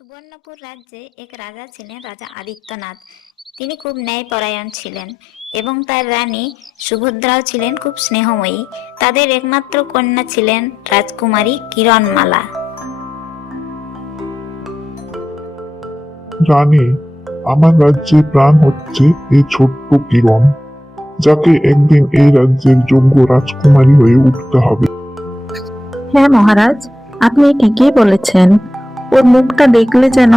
সুবর্ণপুর রাজ্যে এক রাজা ছিলেন, রাজা আদিত্যনাথ। তিনি খুব ন্যায়পরায়ণ ছিলেন এবং তার রানী সুভদ্রাও ছিলেন খুব স্নেহময়ী। তাদের একমাত্র কন্যা ছিলেন রাজকুমারী কিরণমালা। রানী, আমার রাজ্যে প্রাণ হচ্ছে এই ছোট্ট কিরণ, যাকে একদিন এই রাজ্যের যোগ্য রাজকুমারী হয়ে উঠতে হবে। হ্যাঁ মহারাজ, আপনি ঠিকই বলেছেন। ওর মুখটা দেখলে যেন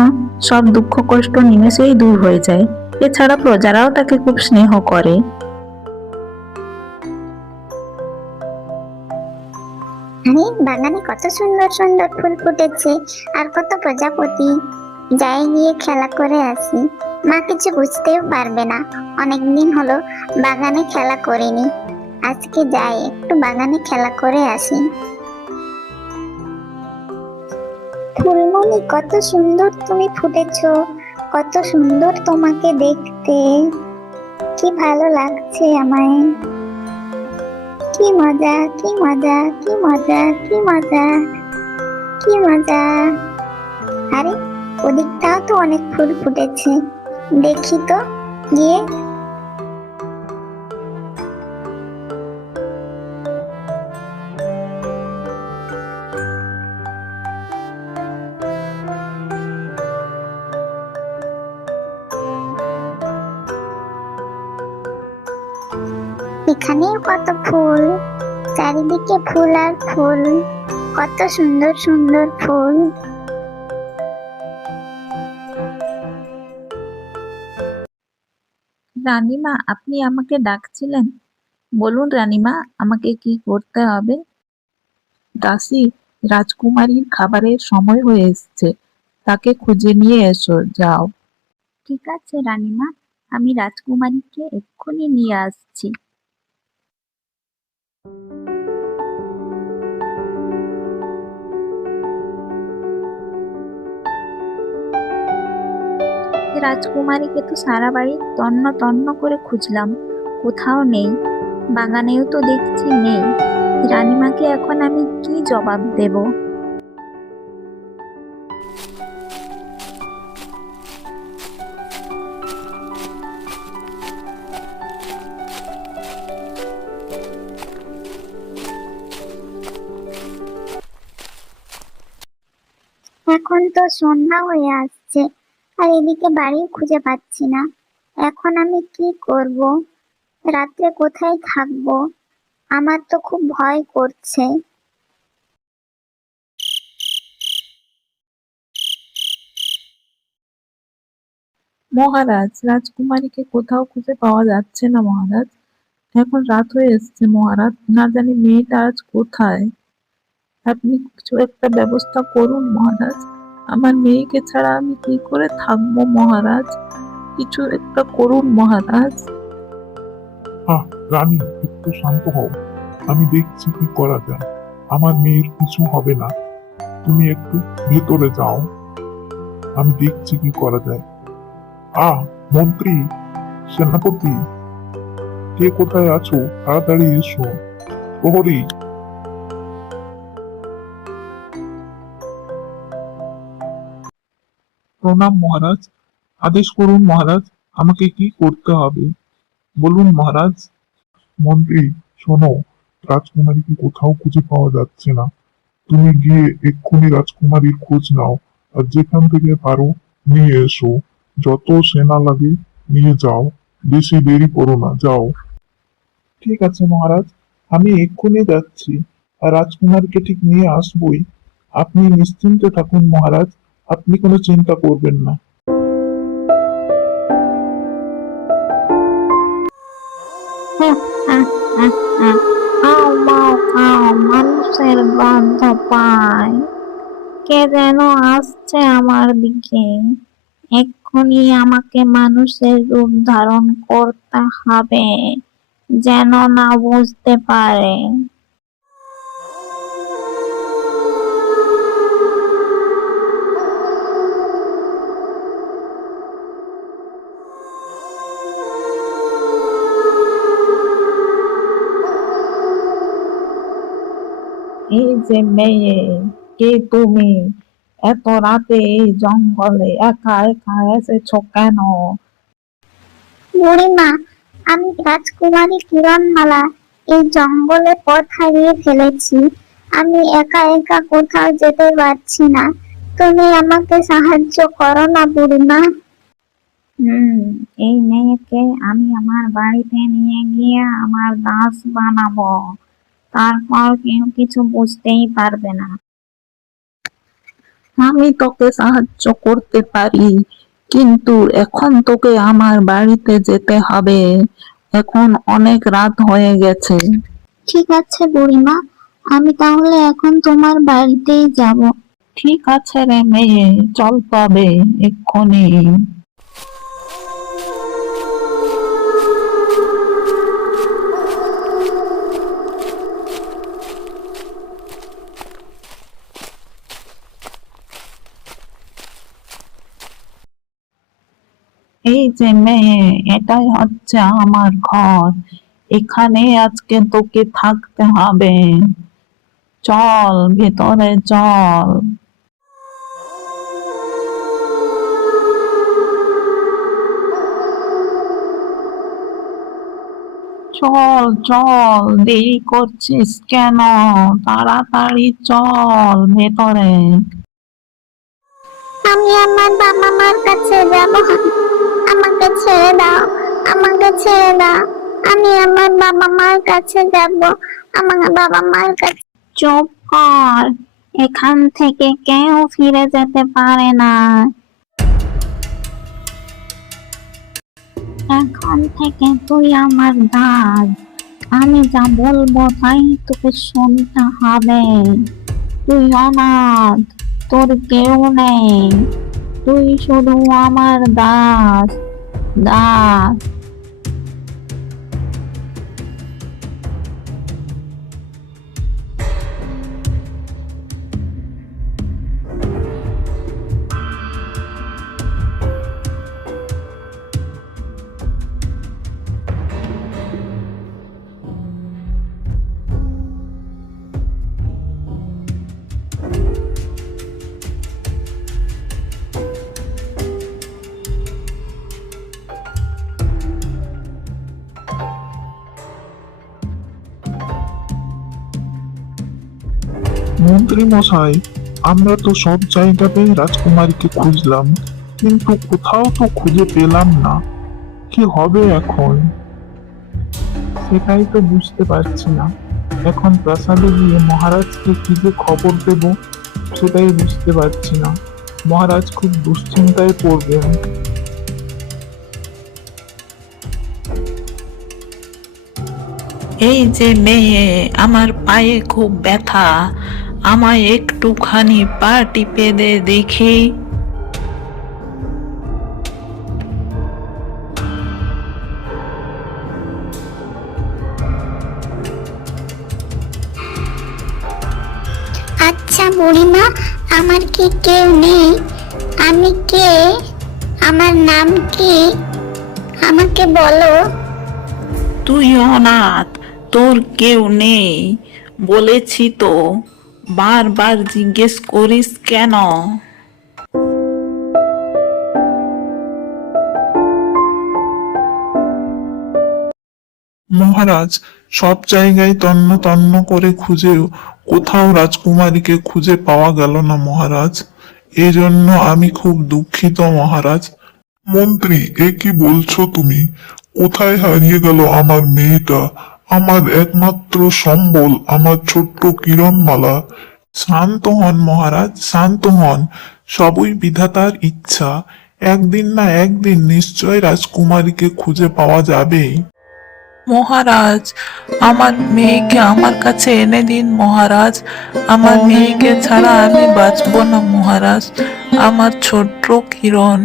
সব দুঃখ কষ্ট নিমেষেই দূর হয়ে যায়। এছাড়া প্রজারাও তাকে খুব স্নেহ করে। আরে বাগানে কত সুন্দর সুন্দর ফুল ফুটেছে, আর কত প্রজাপতি। যাই গিয়ে খেলা করে আসি। মা কিছু বুঝতেও পারবে না, অনেকদিন হলো বাগানে খেলা করিনি। আজকে যাই একটু বাগানে খেলা করে আসি। ফুলমণি, কত সুন্দর তুমি ফুটেছো, কত সুন্দর তোমাকে দেখতে। কি ভালো লাগছে আমায়। কি মজা, কি মজা, কি মজা, কি মজা, কি মজা। আরে ওদিকটাও তো অনেক ফুল ফুটেছে, দেখি তো গিয়ে। এখানেও কত ফুল, চারিদিকে ফুল আর ফুল, কত সুন্দর সুন্দর ফুল। রানীমা, আপনি আমাকে ডাকছিলেন? বলুন রানীমা, আমাকে কি করতে হবে? দাসী, রাজকুমারীর খাবারের সময় হয়ে এসেছে, তাকে খুঁজে নিয়ে এসো, যাও। ঠিক আছে রানীমা, আমি রাজকুমারীকে এক্ষুনি নিয়ে আসছি। রাজকুমারীকে তো সারা বাড়ি তন্ন তন্ন করে খুঁজলাম, কোথাও নেই। বাগানেও তো দেখছি নেই। রানীমাকে এখন আমি কি জবাব দেব? এখন তো সন্ধ্যা হয়ে আসছে, আর এদিকে বাড়িও খুঁজে পাচ্ছি না। এখন আমি কি করব? রাত্রে কোথায় থাকবো? আমার তো খুব ভয় করছে। মহারাজ, রাজকুমারীকে কোথাও খুঁজে পাওয়া যাচ্ছে না মহারাজ। এখন রাত হয়ে এসেছে মহারাজ, না জানি মেয়েটা আজ কোথায়। আপনি কিছু একটা ব্যবস্থা করুন মহারাজ। আমার মেয়েকে ছাড়া আমি কি করে থাকবো মহারাজ? কিছু একটা করুন মহারাজ। রানী, একটু শান্ত হও, আমি দেখছি কি করা যায়। আমার মেয়ের কিছু হবে না, তুমি একটু ভেতরে যাও, আমি দেখছি কি করা যায়। মন্ত্রী, সেনাপতি, কে কোথায় আছো? তাড়াতাড়ি এসো। প্রহরী। প্রণাম মহারাজ, আদেশ করুন মহারাজ, আমাকে কি করতে হবে বলুন মহারাজ। মন্ত্রী, শোনো, রাজকুমারীকে কোথাও খুঁজে পাওয়া যাচ্ছে না। তুমি গিয়ে এক্ষুনি রাজকুমারীর খোঁজ নাও, আর যেখান থেকে পারো নিয়ে এসো। যত সেনা লাগে নিয়ে যাও, বেশি দেরি করো না, যাও। ঠিক আছে মহারাজ, আমি এক্ষুনি যাচ্ছি, আর রাজকুমারীকে ঠিক নিয়ে আসবই। আপনি নিশ্চিন্তে থাকুন মহারাজ, আপনি কোনো চিন্তা করবেন না। মানুষের গন্ধ পাই, কে যেন আসছে আমার দিকে। এক্ষুনি আমাকে মানুষের রূপ ধারণ করতে হবে, যেন না বুঝতে পারে। এই যে মেয়ে, কে তুমি? এত রাতে এই জঙ্গলে একা একা এসেছো কেন? বুড়িমা, আমি রাজকুমারী কিরণমালা এই জঙ্গলে পথ হারিয়ে ফেলেছি। আমি একা একা কোথাও যেতে পারছি না। তুমি আমাকে সাহায্য করো না বুড়িমা। এই মেয়েকে আমি আমার বাড়িতে নিয়ে গিয়ে আমার দাস বানাবো, তারপর কেউ কিছু বুঝতেই পারবে না। আমি তোকে সাহায্য করতে পারি, কিন্তু এখন তোকে আমার বাড়িতে যেতে হবে। এখন অনেক রাত হয়ে গেছে। ঠিক আছে বুড়িমা, আমি তাহলে এখন তোমার বাড়িতেই যাব। ঠিক আছে রে মেয়ে, চল তবে এক্ষুনি। এই যে মেয়ে, এটাই হচ্ছে আমার ঘর। এখানে আজকে তোকে থাকতে হবে। চল ভেতরে চল। চল চল, দেরি করছিস কেন? তাড়াতাড়ি চল ভেতরে। আমি আমার বাবা মার কাছে যাব। আমাকে ছেড়ে দাও, আমাকে ছেড়ে দাও। আমি আমার বাবা মার কাছে যাব, আমার বাবা মার কাছে। চুপ কর, এখান থেকে কেউ ফিরে যেতে পারে না। এখন থেকে তুই আমার দাস, আমি যা বলবো তাই তোকে শুনতে হবে। তুই অনাথ, তোর কেউ নেই, তুই শুধু আমার দাস, দাস। মন্ত্রী মশাই, আমরা তো সব জায়গাতে রাজকুমারীকে খুঁজলাম, কিন্তু কোথাও তো খুঁজে পেলাম না। কি হবে এখন? সেটাই তো বুঝতে পারছি না। এখন প্রাসাদে গিয়ে মহারাজকে কি যে খবর দেব সেটাই বুঝতে পারছি না। মহারাজ খুব দুশ্চিন্তায় পড়বেন। এই যে মেয়ে, আমার পায়ে খুব ব্যথা, আমায় একটুখানি পা টিপে দে দেখি। আচ্ছা বুড়িমা, আমার কি কেউ নেই? আমি কে? আমার নাম কি? আমাকে বলো। তুই অনাথ, তোর কেউ নেই বলেছি তো, বারবার জিজ্ঞেস করিস কেন? মহারাজ, সব জায়গায় তন্ন তন্ন করে খুঁজেও কোথাও রাজকুমারীকে খুঁজে পাওয়া গেল না মহারাজ। এজন্য আমি খুব দুঃখিত মহারাজ। মন্ত্রী, এ কি বলছো তুমি? কোথায় হারিয়ে গেল আমার মেয়েটা, আমার একমাত্র সম্বল, আমার ছোট্ট কিরণমালা? শান্ত হন মহারাজ, শান্ত হন। সবই বিধাতার ইচ্ছা। একদিন না একদিন নিশ্চয় রাজকুমারীকে খুঁজে পাওয়া যাবেই। মহারাজ, আমার মেয়েকে আমার কাছে এনে দিন মহারাজ। আমার মেয়েকে ছাড়া আমি বাঁচবো না মহারাজ, আমার ছোট্ট কিরণ।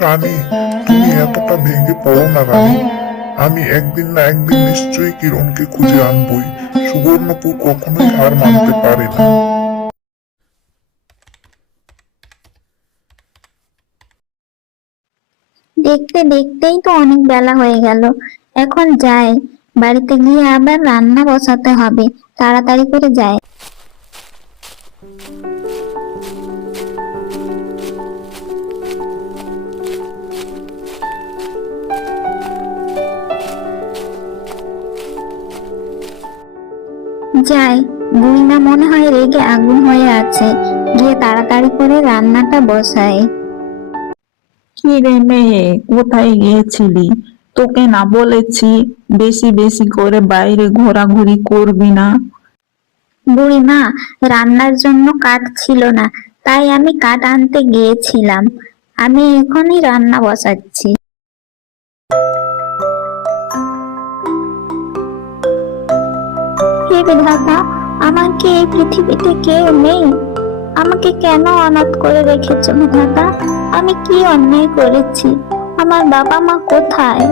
রানী, তুমি এতটা ভেঙে পড়ো না রানী। আমি একদিন না একদিন নিশ্চয়ই কিরণকে খুঁজে আনবই। সুবর্ণপুর কখনোই হার মানতে পারে না। দেখতে দেখতেই তো অনেক বেলা হয়ে গেল। এখন যাই, বাড়িতে গিয়ে আবার রান্না বসাতে হবে। তাড়াতাড়ি করে যাই। যাই, বুড়িমা মনে হয় রেগে আগুন হয়ে আছে, গিয়ে তাড়াতাড়ি করে রান্নাটা বসাই। কি রে মেয়ে, কোথায় গিয়েছিলি? তোকে না বলেছি বেশি বেশি করে বাইরে ঘোরাঘুরি করবি না? বুড়িমা, রান্নার জন্য কাঠ ছিল না, তাই আমি কাঠ আনতে গিয়েছিলাম। আমি এখনই রান্না বসাচ্ছি। হে বিধাতা, আমার কি এই পৃথিবীতে কেউ নেই? আমাকে কেন অনাথ করে রেখেছো বিধাতা? আমি কি অন্যায় করেছি? আমার বাবা মা কোথায়?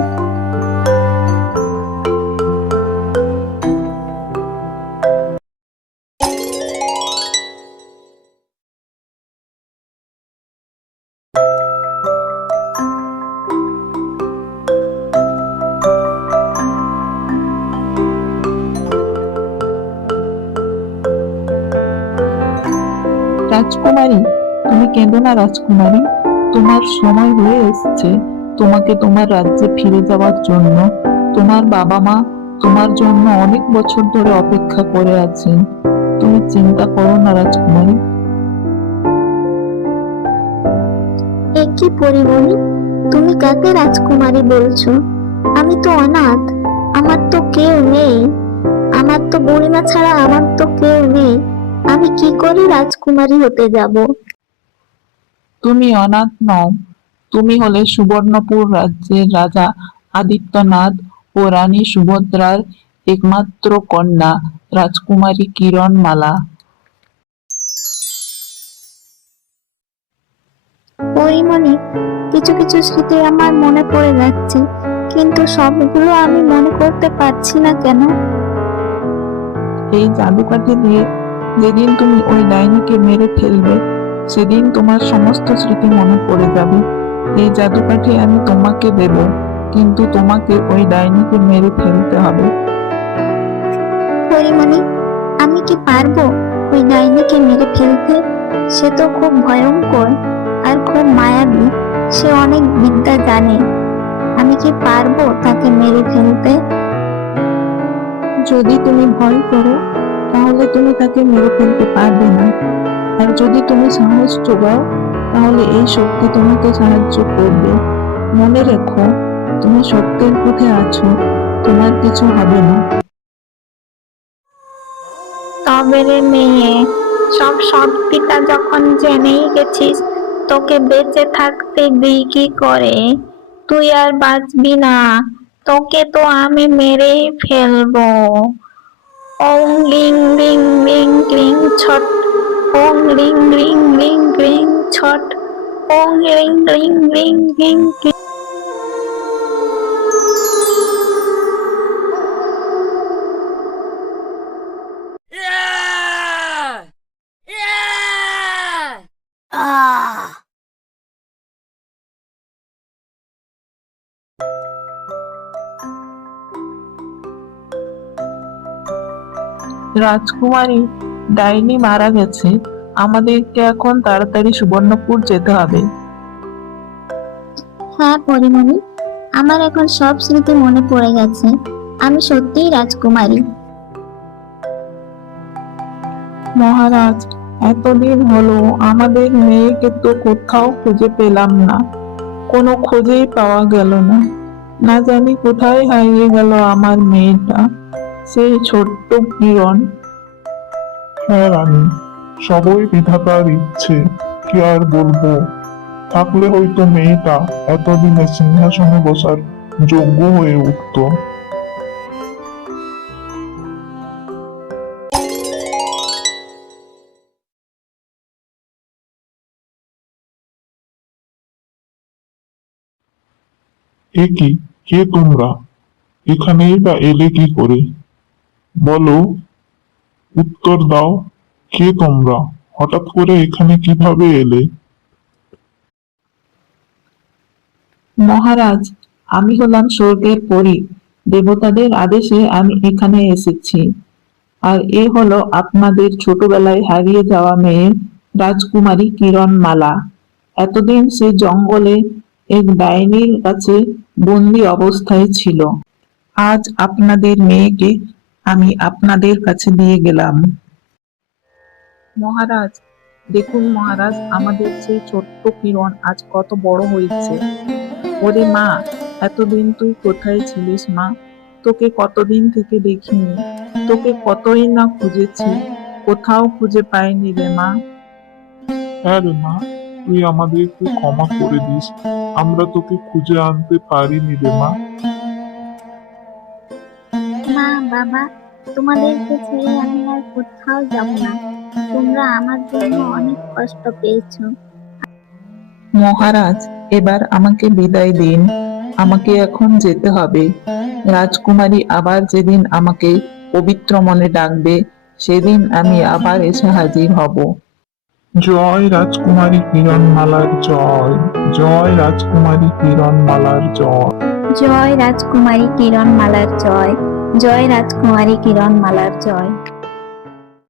রাজকুমারী, তুমি কেঁদো না রাজকুমারী, তোমার সময় হয়ে এসেছে তোমাকে তোমার রাজ্যে ফিরে যাওয়ার জন্য। তোমার বাবা মা তোমার জন্য অনেক বছর ধরে অপেক্ষা করে আছেন। তুমি চিন্তা করো না রাজকুমারী। এ কি পরিমণি, তুমি কাকে রাজকুমারী বলছো? আমি তো অনাথ, আমার তো কেউ নেই। আমার তো বুড়িমা ছাড়া আমার তো কেউ নেই। আমি কি করে রাজকুমারী হতে যাব? তুমি অনাথ নও, তুমি হলে সুবর্ণপুর রাজ্যের রাজা আদিত্যনাথ ও রানী সুভদ্রার একমাত্র কন্যা, রাজকুমারী কিরণমালা। পরিমণি, কিছু কিছু স্মৃতি আমার মনে পড়ে যাচ্ছে, কিন্তু সবগুলো আমি মনে করতে পারছি না কেন? এই জাদুকাঠি দিয়ে যেদিন তুমি ওই ডাইনিকে মেরে ফেলবে, সেদিন তোমার সমস্ত স্মৃতি মনে পড়ে যাবে। এই জাদুকাঠি আমি তোমাকে দেব, কিন্তু তোমাকে ওই ডাইনিকে মেরে ফেলতে হবে। পরিমণি, আমি কি পারবো ওই ডাইনিকে মেরে ফেলতে? সে তো খুব ভয়ঙ্কর আর খুব মায়াবী, সে অনেক বিদ্যা জানে। আমি কি পারবো তাকে মেরে ফেলতে? যদি তুমি ভয় করো, তাহলে তুমি তাকে মেরে ফেলতে পারবে না। আর যদি তুমি সাহস জোগাও, তাহলে এই শক্তি তোমাকে সাহায্য করবে। মনে রেখো, তুমি সত্যের পথে আছো, তোমার কিছু হবে না। তবে রে মেয়ে, সব সত্যিটা যখন জেনেই গেছিস, তোকে বেঁচে থাকতে দিই কি করে? তুই আর বাঁচবি না, তোকে তো আমি মেরেই ফেলবো। ওং লিং লিং লিং ক্লিং ছট, ওং লিং লিং লিং ক্লিং ছট, ওং লিং লিং লিং লিং ক্লিং। রাজকুমারী, ডাইনি মারা গেছে। আমাদেরকে এখন তাড়াতাড়ি সুবর্ণপুর যেতে হবে। হ্যাঁ পরিমণি, আমার এখন সব স্মৃতি মনে পড়ে গেছে। আমি সত্যিই রাজকুমারী। মহারাজ, এতদিন হলো আমাদের মেয়েকে তো কোথাও খুঁজে পেলাম না, কোনো খোঁজেই পাওয়া গেল না। না জানি কোথায় হারিয়ে গেল আমার মেয়েটা, সেই ছোট্ট কিরণ। হ্যাঁ রানী, সবই বিধাতার ইচ্ছে, কি আর বলবো। থাকলে হয়তো মেয়েটা এতদিনে সিংহাসনে বসার যোগ্য হয়ে উঠতো। এ কি, কে তোমরা? এখানেই বা এলে কি করে? বলো, উত্তর দাও। কে তোমরা? হঠাৎ করে এখানে কিভাবে এলে? মহারাজ, আমি হলাম স্বর্গের পরী। দেবতাদের আদেশে আমি এখানে এসেছি। আর এ হলো আপনাদের ছোটবেলায় হারিয়ে যাওয়া মেয়ে, রাজকুমারী কিরণমালা। এতদিন সে জঙ্গলে এক ডাইনির কাছে বন্দি অবস্থায় ছিল। আজ আপনাদের মেয়েকে আমি আপনাদের কাছে দিয়ে গেলাম। মহারাজ, দেখুন মহারাজ, আমাদের সেই ছোট্ট কিরণ আজ কত বড় হয়েছে। ওরে মা, এতদিন তুই কোথায় ছিলিস মা? তোকে কতদিন থেকে দেখিনি, তোকে কতই না খুঁজেছি, কোথাও খুঁজে পাইনি রে মা। হ্যাঁ রে মা, তুই আমাদেরকে ক্ষমা করে দিস, আমরা তোকে খুঁজে আনতে পারিনি রে মা। মা, বাবা, তোমাদেরকে ছেড়ে আমি আর কোথাও যাব না। তোমরা আমার জন্য অনেক কষ্ট পেয়েছো। মহারাজ, এবার আমাকে বিদায় দিন, আমাকে এখন যেতে হবে। রাজকুমারী আবার যেদিন আমাকে পবিত্র মনে ডাকবে, সেদিন আমি আবার এসে হাজির হব। জয় রাজকুমারী কিরণমালার জয়, জয় রাজকুমারী কিরণমালার জয়। জয় রাজকুমারী কিরণমালার জয়, জয় রাজকুমারী কিরণমালার জয়।